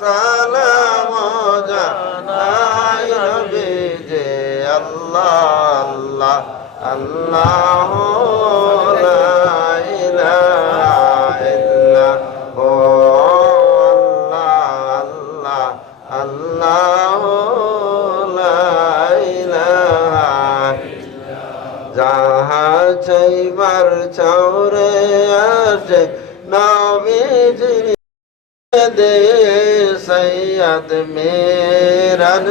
সালাম জানাই নবীজি আল্লাহ আল্লাহ চাইবার চাওরে আসে নবীজির দে সৈয়দ মেরান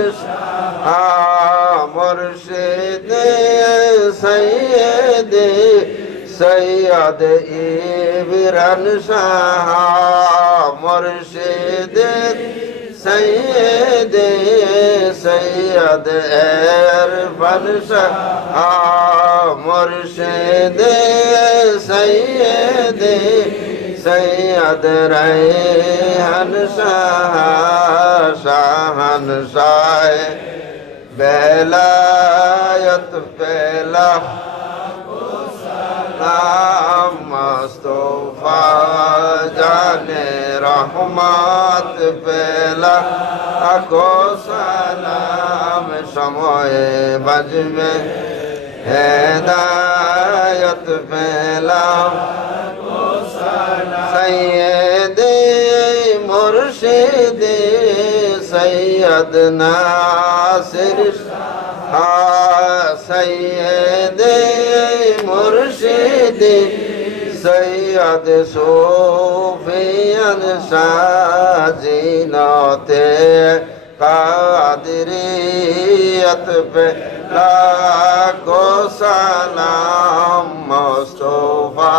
মুর্শিদ সৈয়দ সৈয়দ ইবরান শাহ মুর্শিদ সৈয়দ সৈয়দ ইরফান শাহ মুর্শিদ সৈয়দ সৈয়দ রায়হান শাহ শাহান শাহ বেলায়ত পেলা সালাম মুস্তাফা জানে রহমত পেলা আকো সালাম সময়ে বাজমে হেদায়ত পেলা সৈয়দ মুর্শিদ সৈয়দ নাসির সৈয়দ মুর্শিদ সৈয়দ সুফিয়ান সাজিনতে কাদরিয়ত পে লাখো সালাম মুস্তাফা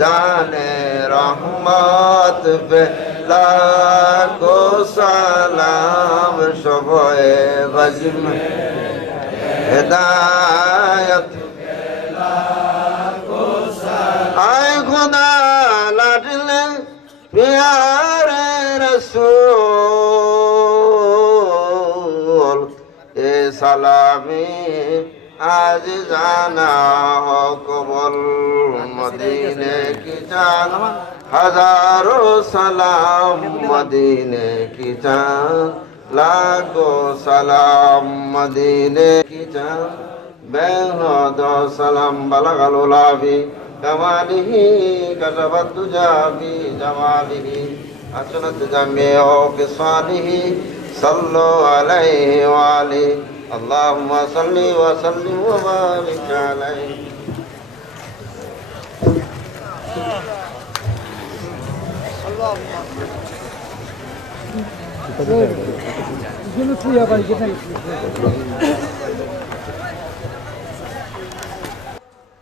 জানে রহমত পে লাখো সালাম শবে বজম হেদায়ত আয় খুদা লাডলে প্যারে রসূল এ সালামি আজ জানা হো কবুল মদিনে কি জান হাজারো সালাম মদিনে কি জান লাখো সালাম মদিনে কি জান বেহদ সালাম বালাগাল উলাবি কামালিহি কাসাবাত দুজাবি জামালিহি আসনাত জামিউ কিসালিহি সাল্লু আলাইহি ওয়া আলিহি আল্লাহুম্মা সাল্লি ওয়া সাল্লিম ওয়া বারিক আলাইহি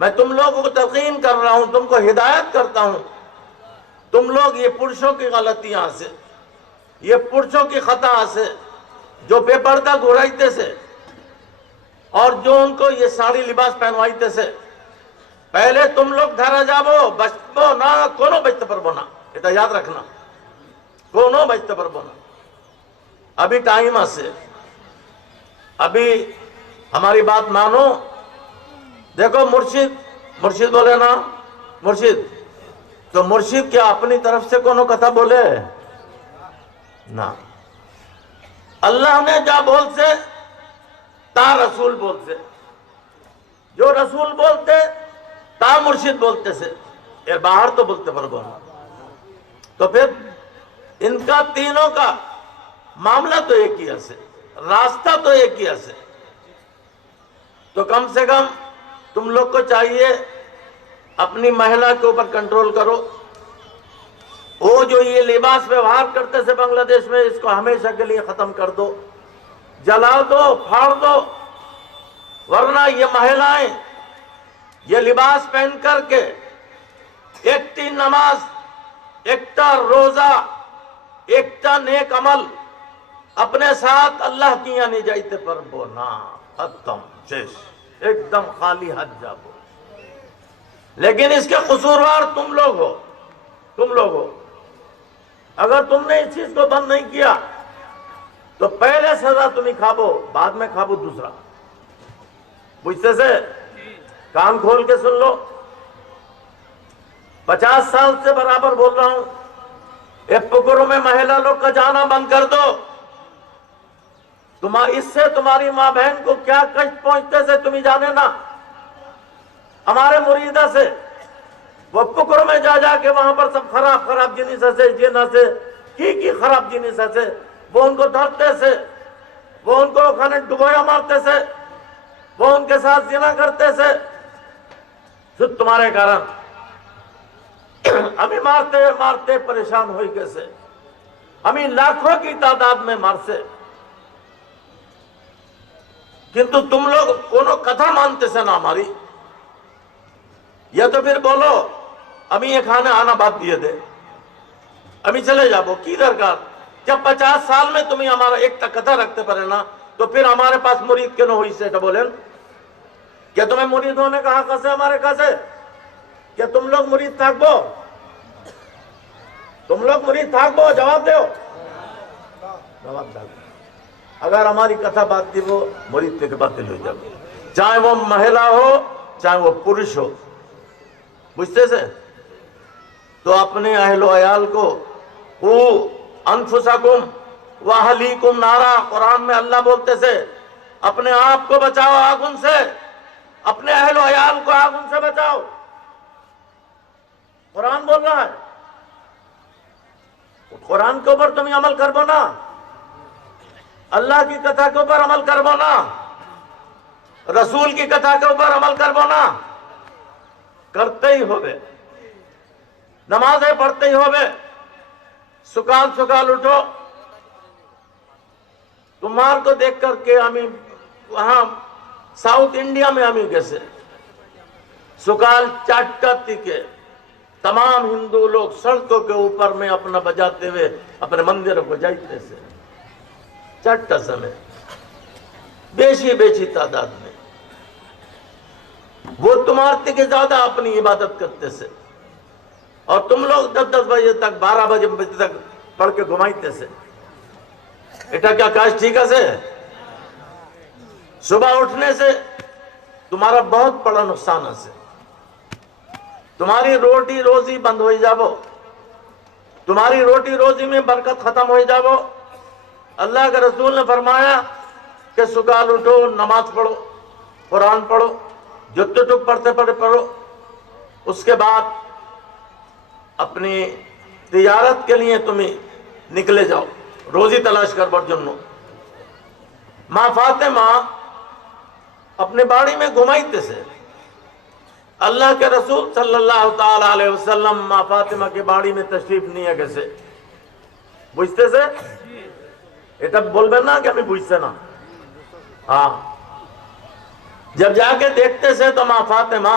میں تم لوگوں کو تلقین کر رہا ہوں, تم کو ہدایت کرتا ہوں. تم لوگ یہ پرشوں کی غلطیاں سے, یہ پرشوں کی خطا سے, جو بے پردہ گھوڑائیتے سے اور جو ان کو یہ ساڑی لباس پہنوائیتے سے, پہلے تم لوگ دھرا جاو بچو نہ کونو بچتے پر بونا. یہ یاد رکھنا, کونو بچتے پر بونا. ابھی ٹائم سے, ابھی ہماری بات مانو. دیکھو مرشد بولے نا, مرشد تو مرشد کیا اپنی طرف سے کونو کتھا بولے نا. اللہ نے جا بول سے تا رسول بولتے, جو رسول بولتے تا مرشد بولتے سے, یہ باہر تو بولتے پر بولنا. تو پھر ان کا تینوں کا معاملہ تو ایک ہی سے, راستہ تو ایک ہی سے. تو کم سے کم تم لوگ کو چاہیے اپنی مہلا کے اوپر کنٹرول کرو. وہ جو یہ لباس ویوہار کرتے سے بنگلہ دیش میں, اس کو ہمیشہ کے لیے ختم کر دو, جلا دو, پھاڑ دو. ورنہ یہ مہلائیں یہ لباس پہن کر کے ایکٹی نماز, ایکٹا روزہ, ایکٹا نیک عمل اپنے ساتھ اللہ کی یہاں نہیں جائیتے پر بونا. ختم, شیش, ایک دم خالی ہاتھ جاؤ. لیکن اس کے قصوروار تم لوگ ہو, تم لوگ ہو. اگر تم نے اس چیز کو بند نہیں کیا تو پہلے سزا تمہیں کھابو, بعد میں کھابو دوسرا. بجھتے سے کان کھول کے سن لو. 50 سال سے برابر بول رہا ہوں, پکروں میں مہیلا لوگ کا جانا بند کر دو. اس سے تمہاری ماں بہن کو کیا کشٹ پہنچتے سے تمہیں جانے نا. ہمارے مریدہ سے وہ پکر میں جا جا کے وہاں پر سب خراب جنس سے, جینا سے, کی خراب جنس سے, وہ ان کو دھرتے سے, وہ ان کو کھانے ڈبویا مارتے سے, وہ ان کے ساتھ زنا کرتے سے. پھر تمہارے کارن ہمیں مارتے پریشان ہوئی کیسے, ہمیں لاکھوں کی تعداد میں مار سے. کنتو تم لوگ کونو کتھا مانتے سے نا ہماری. یا تو پھر بولو ہمیں یہ کھانے آنا بات دیے دے, ہمیں چلے جاؤ کی درکار. جب 50 سال میں تمہیں ہمارا ایک کتھا رکھتے پڑے نا, تو پھر ہمارے پاس مرید کیوں نہ ہوئی سے بولیں. کیا تمہیں مرید ہونے کا حق ہے ہمارے کیسے؟ کیا تم لوگ مرید تھاکبو, تم لوگ مرید تھاکبو؟ جواب دو, جواب دو. اگر ہماری کتھا بات دی وہ مرید کے باطل ہو جائے, چاہے وہ مہیلا ہو چاہے وہ پرش ہو. بجھتے سے تو اپنے اہل و عیال کو انفسکم واہلیکم نارا, قرآن میں اللہ بولتے سے اپنے آپ کو بچاؤ آگ سے, اپنے اہل و عیال کو آگ سے بچاؤ. قرآن بول رہا ہے. قرآن کے اوپر تمہیں عمل کربو نا, اللہ کی کتھا کے اوپر عمل کربو نا, رسول کی کتھا کے اوپر عمل کربو نا. کرتے ہی ہوئے, نمازیں پڑھتے ہی ہوئے, سکال اٹھو. تمہار کو دیکھ کر کے ہمیں وہاں ساؤتھ انڈیا میں ہمیں کیسے سکال چاٹتی کے تمام ہندو لوگ سڑکوں کے اوپر میں اپنا بجاتے ہوئے اپنے مندروں کو جاتے سے چٹا سمے بیچی تعداد میں. وہ تمہارتے کے زیادہ اپنی عبادت کرتے سے, اور تم لوگ 10 بجے تک 12 بجے تک پڑھ کے گھمائیتے سے. ایٹا کیا کاش ٹھیک ہے. صبح اٹھنے سے تمہارا بہت بڑا نقصان ہے. تمہاری روٹی روزی بند ہو جاؤ, تمہاری روٹی روزی میں برکت ختم ہو جاؤ. اللہ کے رسول نے فرمایا کہ سکال اٹھو, نماز پڑھو, قرآن پڑھو, جتنے ٹک پڑھتے پڑھو. اس کے بعد اپنی تجارت کے لیے تمہیں نکلے جاؤ, روزی تلاش کر بڑھ جنو. ماں فاطمہ اپنے باڑی میں گھمائیتے سے, اللہ کے رسول صلی اللہ تعالی علیہ وسلم ماں فاطمہ کے باڑی میں تشریف نہیں ہے کیسے. بجھتے سے ایٹا بولبے نا کہ ہمیں بجھتے نا. ہاں, جب جا کے دیکھتے سے تو ماں فاطمہ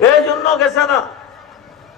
এই জন্য গেছে না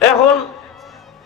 এখন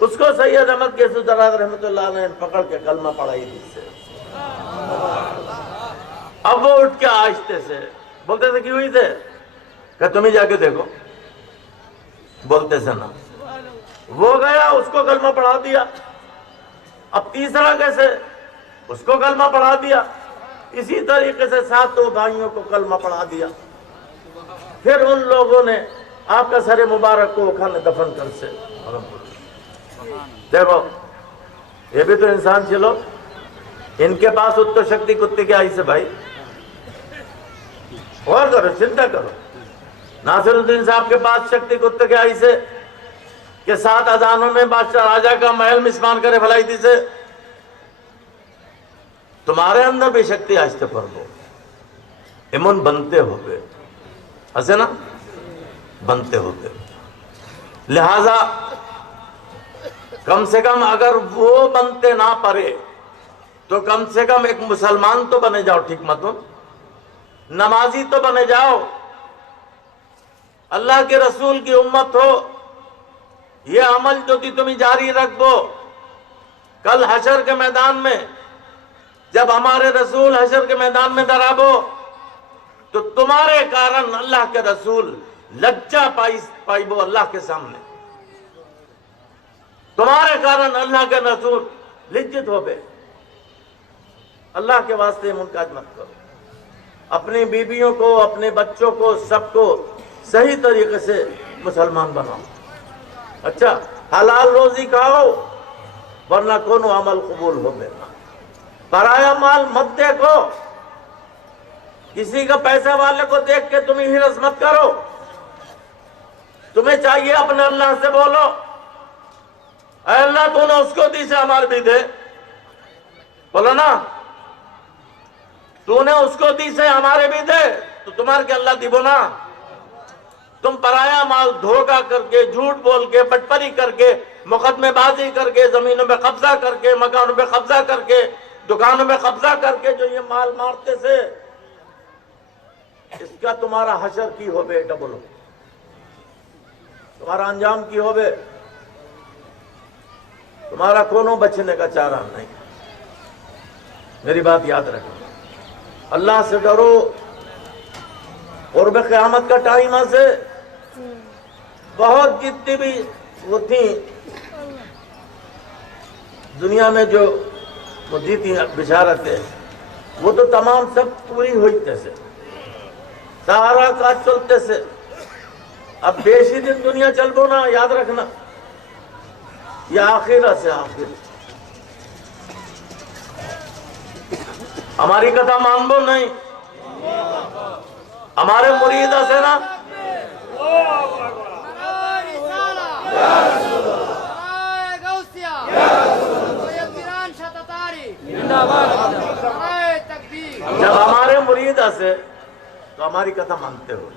اس کو سید احمد کیسو دراز رحمۃ اللہ نے پکڑ کے کلمہ پڑھائی دی سے. اب وہ اٹھ کے آہستے سے بولتے تھے, کی ہوئی تھے, کہ تم ہی جا کے دیکھو, بولتے سے نا. وہ گیا, اس کو کلمہ پڑھا دیا. اب تیسرا کیسے, اس کو کلمہ پڑھا دیا. اسی طریقے سے ساتوں بھائیوں کو کلمہ پڑھا دیا. پھر ان لوگوں نے آپ کا سر مبارک کو کھانے دفن کر سے. دیکھو یہ بھی تو انسان چلو, ان کے پاس اتو شکتی کتے کے آئی سے بھائی. اور کرو, چنتا کرو. ناصر الدین صاحب کے پاس شکتی کتے کے آئی سے کہ 7 اذانوں میں بادشاہ راجہ کا محل مسمان کرے بھلائی دی سے. تمہارے اندر بھی شکتی آہستہ پر دو, امن بنتے ہو گئے, ایسے نا بنتے ہو گئے. لہذا کم سے کم اگر وہ بنتے نہ پڑے تو کم سے کم ایک مسلمان تو بنے جاؤ, ٹھیک متن نمازی تو بنے جاؤ, اللہ کے رسول کی امت ہو. یہ عمل جو تھی تمہیں جاری رکھ دو. کل حشر کے میدان میں جب ہمارے رسول حشر کے میدان میں درابو تو تمہارے کارن اللہ کے رسول لجا پائی وہ اللہ کے سامنے. تمہارے کارن اللہ کے رسول لجت ہو گئے. اللہ کے واسطے منکج مت کرو. اپنی بیویوں کو, اپنے بچوں کو, سب کو صحیح طریقے سے مسلمان بناؤ. اچھا حلال روزی کھاؤ, ورنہ کونو عمل قبول ہو گئے. پرایا مال مت دیکھو, کسی کا پیسہ والے کو دیکھ کے تمہیں ہرس مت کرو. تمہیں چاہیے اپنے اللہ سے بولو, اے اللہ تو نے اس کو دی سے ہمارے بھی دے. بولو نا, تو نے اس کو دی سے ہمارے بھی دے, تو تمہارے کے اللہ دی بونا. تم پرایا مال دھوکہ کر کے, جھوٹ بول کے, بٹپری کر کے, مقدمے بازی کر کے, زمینوں میں قبضہ کر کے, مکانوں میں قبضہ کر کے, دکانوں میں قبضہ کر کے جو یہ مال مارتے سے, اس کا تمہارا حشر کی ہو بے. ڈبلو تمہارا انجام کی ہو بے. تمہارا کونوں بچنے کا چارہ نہیں. میری بات یاد رکھو, اللہ سے ڈرو. قرب قیامت کا ٹائم سے بہت جتنی بھی وہ تھیں دنیا میں جو دی تھی بشارتیں, وہ تو تمام سب پوری ہوئی تیسے, سارا کاج چلتے سے. اب بیشی دن دنیا چل بو نا, یاد رکھنا یہ آخرہ سے آخر. ہماری کتھا مان بو نہیں, ہمارے مریدہ سے نا جب ہمارے مریدہ سے تو ہماری کتھا مانتے ہو.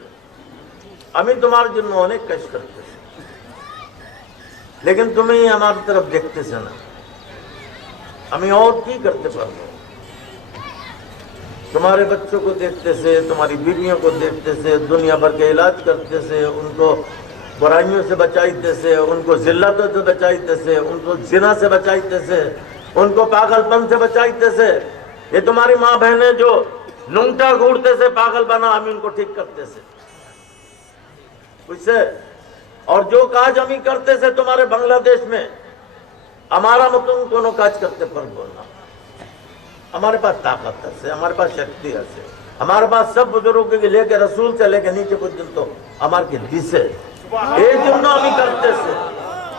ہمیں تمہارے جنہوں نے کش کرتے سے, لیکن تمہیں ہماری طرف دیکھتے سے نا, ہمیں اور کی کرتے پر دو. تمہارے بچوں کو دیکھتے سے, تمہاری بیویوں کو دیکھتے سے, دنیا بھر کے علاج کرتے سے, ان کو برائیوں سے بچائیتے سے, ان کو ذلتوں سے بچائیتے سے, ان کو زنا سے بچائیتے سے, ان کو پاگل پن سے بچائیتے سے. یہ تمہاری ماں بہنیں جو ننگٹا گھوڑتے سے پاگل بنا, ہم ان کو ٹھیک کرتے سے کچھ سے. اور جو کاج ہم کرتے سے تمہارے بنگلہ دیش میں, ہمارا متن کونوں کاج کرتے پر بولنا. ہمارے پاس طاقت ہے, ہمارے پاس شکتی ہے, ہمارے پاس سب بزرگوں کے لے کے رسول سے لے کے نیچے کچھ دن تو ہمارے کے دیسے ایک دن ہمیں کرتے سے,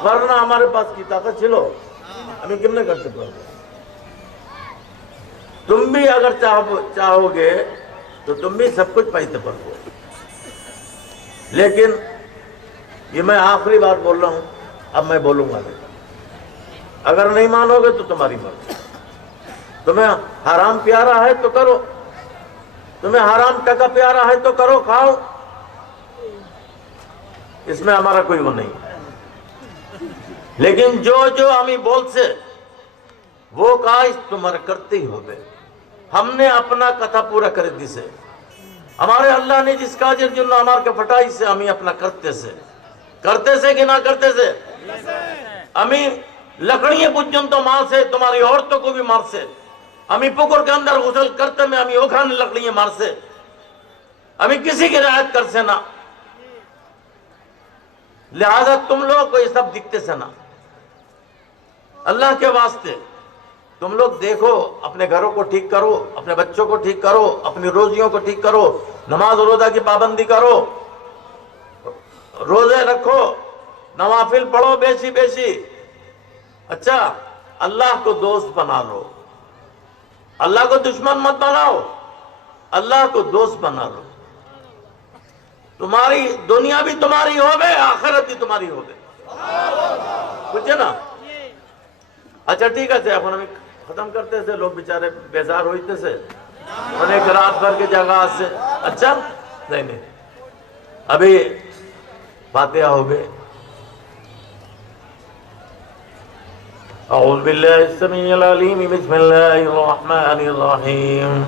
ورنہ ہمارے پاس کی طاقت چلو ہمیں کم نہیں کرتے پر. تم بھی اگر چاہو گے تو تم بھی سب کچھ پائتے پر ہو. لیکن یہ میں آخری بار بول رہا ہوں, اب میں بولوں گا نہیں. اگر نہیں مانو گے تو تمہاری مرضی. تمہیں حرام پیارا ہے تو کرو, تمہیں حرام ٹکا پیارا ہے تو کرو, کھاؤ, اس میں ہمارا کوئی وہ نہیں. لیکن جو ہمیں بول سے وہ کاج تمہارا کرتے ہی ہو گئے. ہم نے اپنا کتھا پورا کر دی سے, ہمارے اللہ نے جس کاج جو ہمارے کے پٹائی سے ہمیں اپنا کرتے سے, کرتے سے کہ نہ کرتے سے امی لکڑیاں پوجن تو ماں سے تمہاری عورتوں کو بھی مار سے امی پکر کے اندر غسل کرتے میں امی اوکھانے لکڑیاں مار سے امی کسی کی رعایت کر سے نہ لہذا تم لوگ کو یہ سب دکھتے سے نہ اللہ کے واسطے تم لوگ دیکھو اپنے گھروں کو ٹھیک کرو اپنے بچوں کو ٹھیک کرو اپنی روزیوں کو ٹھیک کرو نماز روزہ کی پابندی کرو روزے رکھو نوافل پڑھو بیشی اچھا اللہ کو دوست بنا لو اللہ کو دشمن مت بناؤ اللہ کو دوست بنا لو تمہاری دنیا بھی تمہاری ہو گئے آخرت بھی تمہاری ہو گئے کچھ ہے نا اچھا ٹھیک ہے اپن ہمیں ختم کرتے سے لوگ بیچارے بیزار ہوئیتے سے انہیں ایک رات بھر کے جگہ سے اچھا نہیں ابھی فاتحہ ہو گئے اعوذ باللہ السمیع العلیم بسم اللہ الرحمن الرحیم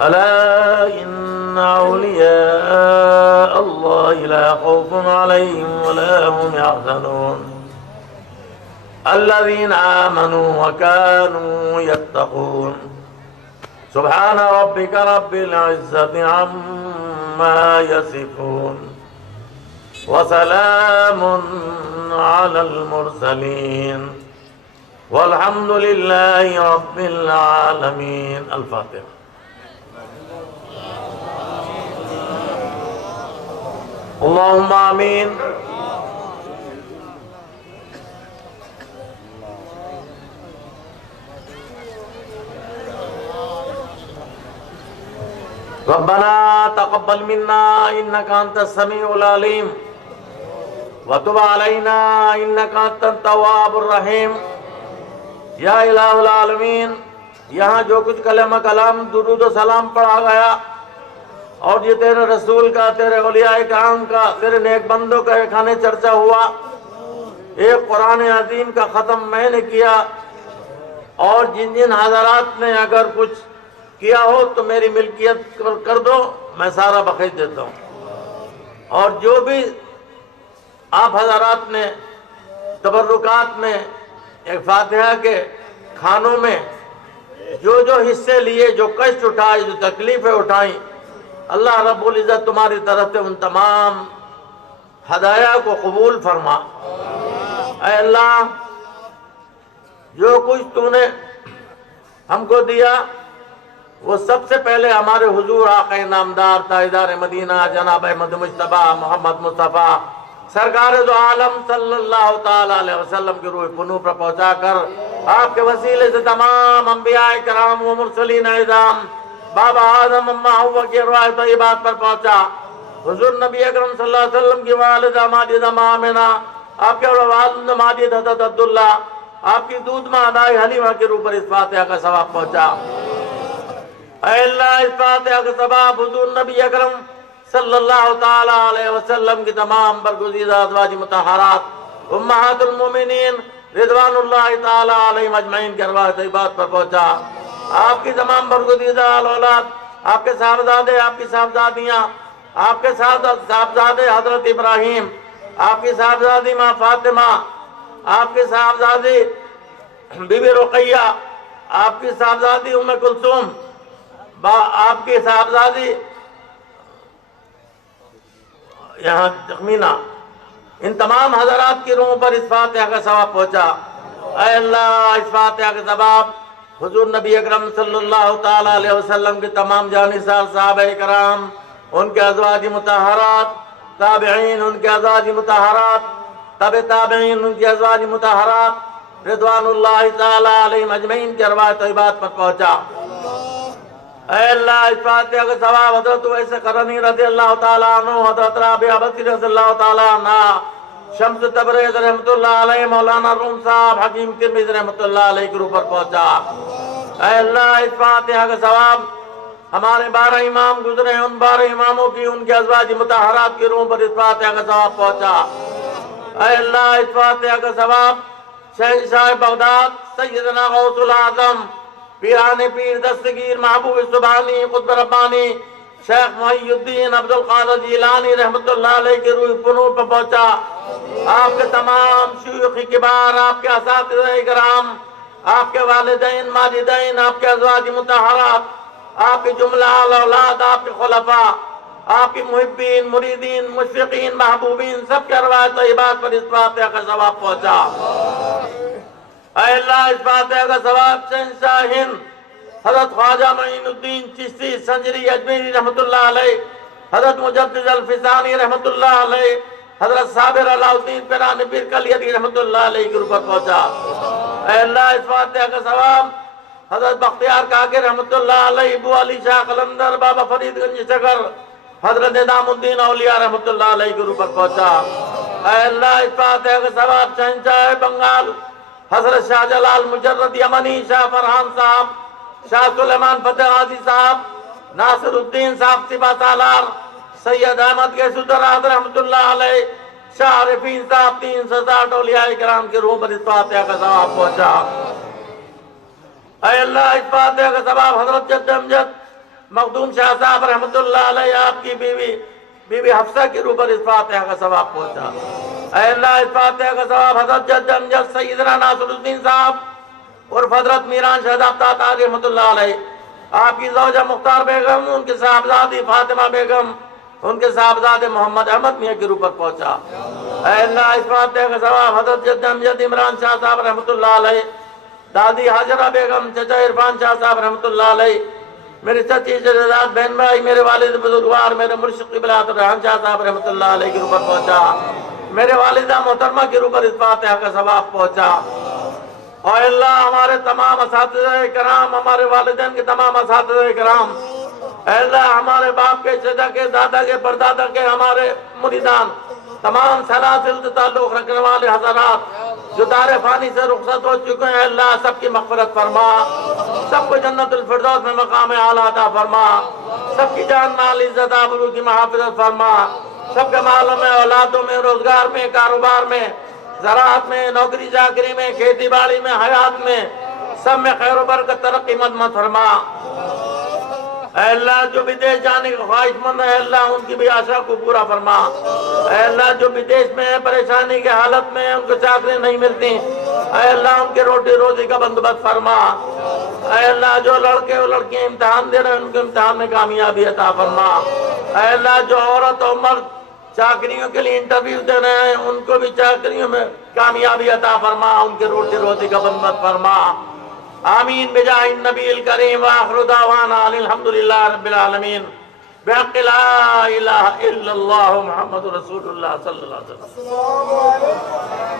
الا ان اولیاء اللہ لا خوف علیہم ولا هم يحزنون الذين آمنوا وكانوا يتقون سبحان ربك رب العزة عما يصفون وسلام على المرسلين والحمد لله رب العالمين الفاتحة اللهم آمين ربنا تقبل منا انك انت السميع العليم وتب علينا انك انت التواب الرحيم یا الہ العالمین یہاں جو کچھ کلمہ کلام درود و سلام پڑھا گیا اور یہ تیرے رسول کا تیرے اولیاء کرام کا تیرے نیک بندوں کا ایک خانے چرچا ہوا ایک قرآن عظیم کا ختم میں نے کیا اور جن جن حضرات نے اگر کچھ کیا ہو تو میری ملکیت کر دو میں سارا بخش دیتا ہوں اور جو بھی آپ حضرات نے تبرکات میں ایک فاتحہ کے کھانوں میں جو حصے لیے جو کشٹ اٹھائے جو تکلیفیں اٹھائیں اللہ رب العزت تمہاری طرف سے ان تمام ہدایہ کو قبول فرما اے اللہ جو کچھ تو نے ہم کو دیا وہ سب سے پہلے ہمارے حضور آقا نامدار تاجدار مدینہ جناب احمد مجتبی محمد مصطفیٰ سرکار دو عالم صلی اللہ تعالی علیہ وسلم کی روح پنو پر پہنچا کر آپ کے وسیلے سے تمام انبیاء کرام و مرسلین اعظام بابا آدم اماں حوا کی روح طیبات پر پہنچا حضور نبی اکرم صلی اللہ علیہ وسلم کی والدہ ماجدہ آمنہ آپ کے والد ماجد حضرت عبداللہ آپ کی دودھ ماں ادائی حلیمہ کی روح پر اس فاتحہ کا ثواب پہنچا اے اللہ اس فاتحہ کا ثواب حضور نبی اکرم صلی اللہ تعالی علیہ وسلم کی تمام برگزیدہ ازواج مطہرات امہات المومنین رضوان اللہ تعالی علیہم اجمعین کی ارواح طیبات پر پہنچا آپ کی تمام برگزیدہ اولاد آپ کے صاحبزادے آپ کی صاحبزادیاں آپ کے صاحبزادے حضرت ابراہیم آپ کی صاحبزادی ماں فاطمہ آپ کی صاحبزادی بی بی رقیہ آپ کی صاحبزادی ام کلثوم آپ کی صاحبزادی یہاں تخمینہ ان تمام حضرات کی روحوں پر اس فاتحہ کا ثواب پہنچا اے اللہ اس فاتحہ کا ثواب حضور نبی اکرم صلی اللہ تعالی علیہ وسلم کے تمام جانثار صحابہ کرام ان کے ازواج مطہرات تابعین ان کے ازواج مطہرات تابع تابعین ان کے ازواج مطہرات رضوان اللہ تعالی علیہم اجمعین کی ارواح طیبات پر پہنچا اے اللہ اس فاتحہ کا ثواب حضرت ویس قرنی رضی اللہ تعالیٰ عنہ حضرت رابعہ بصری رضی اللہ تعالیٰ عنہ شمس تبریز رحمت اللہ علیہ مولانا روم صاحب حکیم ترمذی رحمت اللہ علیہ کے روح پر پہنچا اے اللہ اس فاتحہ کا ثواب ہمارے 12 امام گزرے ہیں ان 12 اماموں کی ان کے ازواج مطہرات کی روح پر اس فاتحہ کا ثواب پہنچا اے اللہ اس فاتحہ کا ثواب شہنشاہ بغداد سیدنا غوث العظم پیران پیر دستگیر محبوب سبحانی قطب ربانی شیخ محی الدین عبد القادر جیلانی رحمۃ اللہ علیہ کی روح پنور پر پہنچا۔ آپ کے تمام شیوخ کبار، آپ کے اساتذہ کرام، آپ کے والدین ماجدین، آپ کے ازواج مطہرات، آپ کے جملہ اولاد، آپ کے خلفاء، آپ کی محبین، مریدین، مشفقین، محبوبین، سب کے ارواح طیبات پر اس فاتحہ کا ثواب پہنچا۔ اے اللہ اس فاتحہ کا ثواب شہنشاہ ہند حضرت خواجہ معین الدین چشتی سنجری اجمیری رحمۃ اللہ علیہ، حضرت مجدد الفسانی رحمۃ اللہ علیہ، حضرت صابر علاء الدین پیران پیر کلیتی رحمۃ اللہ علیہ کے اوپر پہنچا۔ اے اللہ اس فاتحہ کا ثواب حضرت بختیار کاکر رحمۃ اللہ علیہ، ابو علی شاہ قلندر، بابا فرید گنج شکر، حضرت نظام الدین اولیاء رحمۃ اللہ علیہ کے اوپر پہنچا۔ اے اللہ اس فاتحہ کا ثواب شہنشاہ بنگال حضرت شاہ جلال مجرد یمنی، شاہ فرحان صاحب، شاہ سلیمان فتح غازی صاحب، ناصر الدین صاحب سپہ سالار، سید احمد کے سدرات رحمۃ اللہ علیہ، شاہ عارفین صاحب، 360 اولیاء کرام کے روح پر اس فاتحہ کا ثواب پہنچا۔ اے اللہ اس فاتحہ کا ثواب حضرت جد امجد مخدوم شاہ صاحب رحمۃ اللہ علیہ، آپ کی بیوی حفصہ کی روح پر اس فاتحہ کا ثواب پہنچا۔ اے اللہ اس فاتحہ کا ثواب حضرت جد امجد سیدنا ناصر الدین صاحب اور حضرت میران شہزاد تاج رحمۃ اللہ علیہ، آپ کی زوجہ مختار بیگم، ان کے صاحبزادی فاطمہ بیگم، ان کے صاحبزادے محمد احمد میاں کے روح پر پہنچا۔ اے اللہ اس فاتحہ کا ثواب حضرت جد امجد عمران شاہ صاحب رحمۃ اللہ علیہ، دادی حاجرہ بیگم، چچا عرفان شاہ صاحب رحمۃ اللہ علیہ، میرے چچی شہزاد بہن بھائی، میرے والد بزرگوار، میرے مرشد قبلہ الرحمن شاہ صاحب رحمۃ اللہ علیہ کے روح پر پہنچا۔ میرے والدہ محترمہ کے روح پر اس فاتحہ کا ثواب پہنچا۔ اور اللہ ہمارے تمام اساتذہ کرام، ہمارے والدین کے تمام اساتذہ کرام، اے اللہ ہمارے باپ کے، چچا کے، دادا کے، پردادا کے، ہمارے مریدان، تمام سلاسل سے تعلق رکھنے والے حضرات جو دار فانی سے رخصت ہو چکے ہیں، اللہ سب کی مغفرت فرما، سب کو جنت الفردوس میں مقام اعلیٰ عطا فرما، سب کی جان مال عزت آبرو کی محافظت فرما، سب کے مالوں میں، اولادوں میں، روزگار میں، کاروبار میں، زراعت میں، نوکری چاکری میں، کھیتی باڑی میں، حیات میں، سب میں خیر و برکت، ترقی مد فرما۔ اے اللہ جو بدیش جانے کا خواہش مند ہے، اللہ ان کی بھی آشا کو پورا فرما۔ اے اللہ جو بدیش میں پریشانی کے حالت میں ان کو چاکری نہیں ملتی، اے اللہ ان کے روٹی روزی کا بندوبست فرما۔ اے اللہ جو لڑکے اور لڑکیاں امتحان دے رہے ہیں ان کے امتحان میں کامیابی عطا فرما۔ اے اللہ جو عورت اور مرد چاکریوں کے لیے انٹرویو دے رہے ہیں ان کو بھی چاکریوں میں کامیابی عطا فرما، ان کے روٹی روزی کا بندوبست فرما۔ آمین بجاہ النبی الکریم وآخر دعوانا الحمدللہ رب العالمین بحق لا الہ الا اللہ محمد رسول اللہ صلی اللہ علیہ وسلم۔